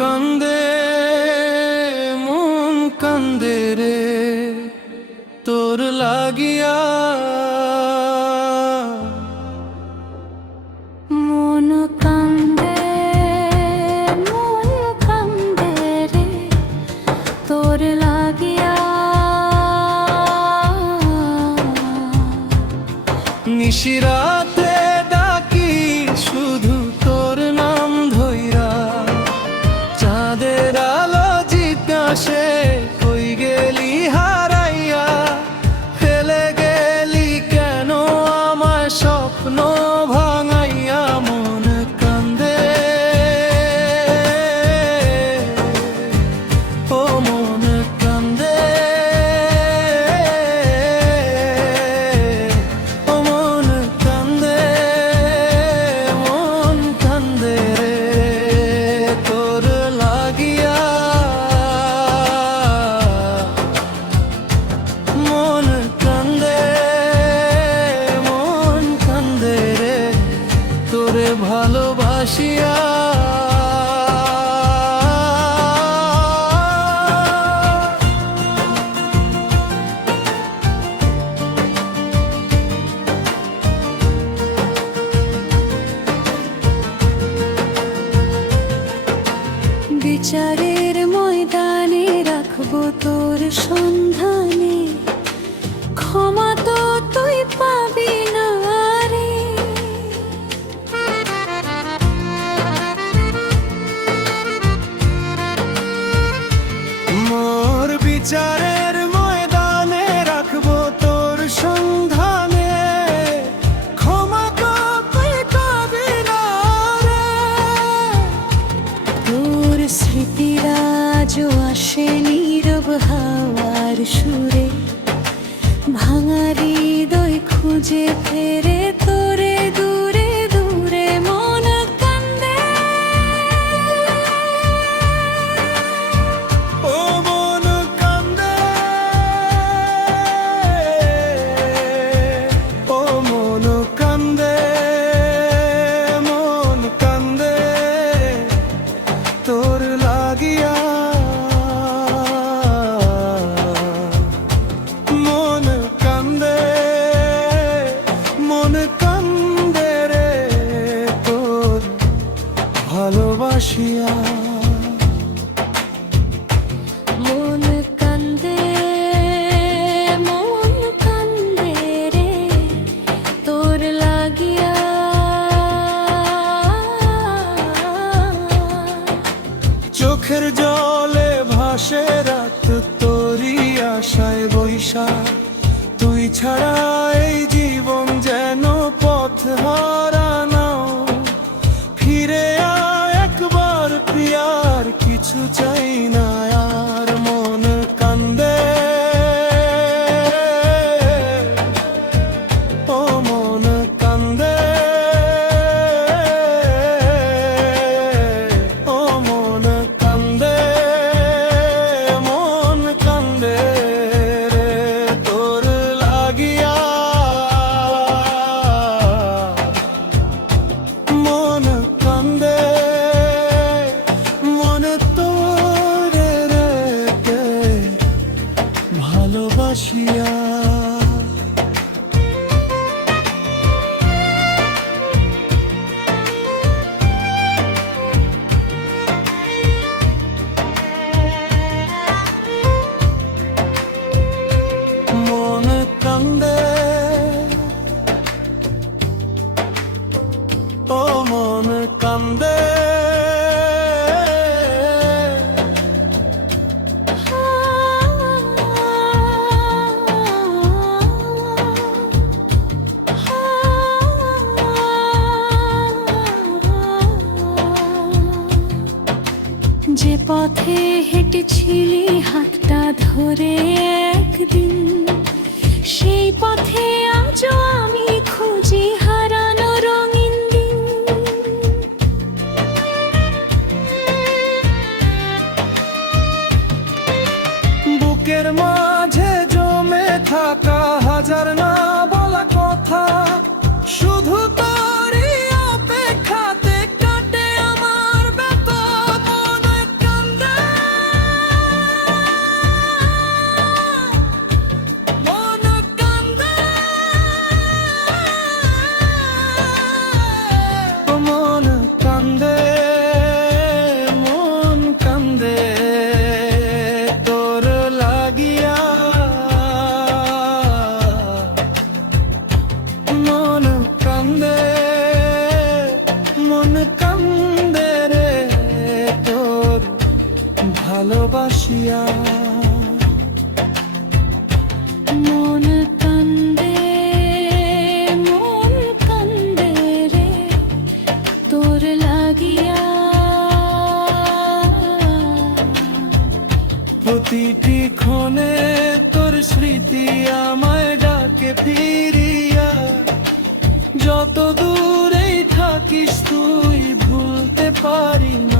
কান্দে মন কান্দে রে তোর লাগিয়া। মন কান্দে মন কান্দে রে তোর লাগিয়া। নিশিরাতে ডাকি শুধু তোর নাম ধইরা, চাঁদের আলো জিজ্ঞাসে কই গেলি হারাইয়া। ফেলে গেলি কেন আমার স্বপ্ন ভাঙাইয়া। মন কান্দে ও মন কান্দে ও মন কান্দে মন কান্দে রে তোর লাগিয়া। মন কান্দে মন কান্দে রে তোরে ভালোবাসিয়া। বিচারের ময়দানে রাখবো তোর সন্ধানে, ক্ষমা তো তুই পাবি না রে। মোর বিচারের ময়দানে রাখবো তোর সন্ধানে, ক্ষমা তো তুই পাবি না রে। তোর স্মৃতিরাজও আসে নীরব হাওয়ার সুরে, ভাঙা হৃদয় খুঁজে ফেরে তোরে দূরে দূরে। মন কান্দে ও মন কান্দে ও মন কান্দে মন কান্দে তোর লাগিয়া। মন কান্দে মন কান্দে রে তোর ভালোবাসিয়া। মন কান্দে মন কান্দে রে তোর লাগিয়া। চোখের জলে ভাসে রাত তোরই আশায় বৈশা। তুই ছাড়া এই জীবন যেন পথ হারানো। ফিরে আয় একবার প্রিয়ার কিছু চাই না আর। মন কান্দে ও মন কান্দে ও মন কান্দে মন কান্দে রে তোর লাগিয়া। মন কান্দে মন তোরে রে ভালোবাসিয়া। মন কান্দে ও মন কান্দে যে পথে হেঁটেছিলি হাতটা ধরে একদিন, সেই পথে আজও আমি খুঁজি হারানো রঙিন দিন। বুকের মাঝে জমে থাকা হাজার না বলা কথা, শুধু তোরই অপেক্ষাতে কাটে আমার বেতন। ক্ষণে তোর স্মৃতি আমায় ডাকে ফিরিয়া, যত দূরেই থাকিস তুই ভুলতে পারি না।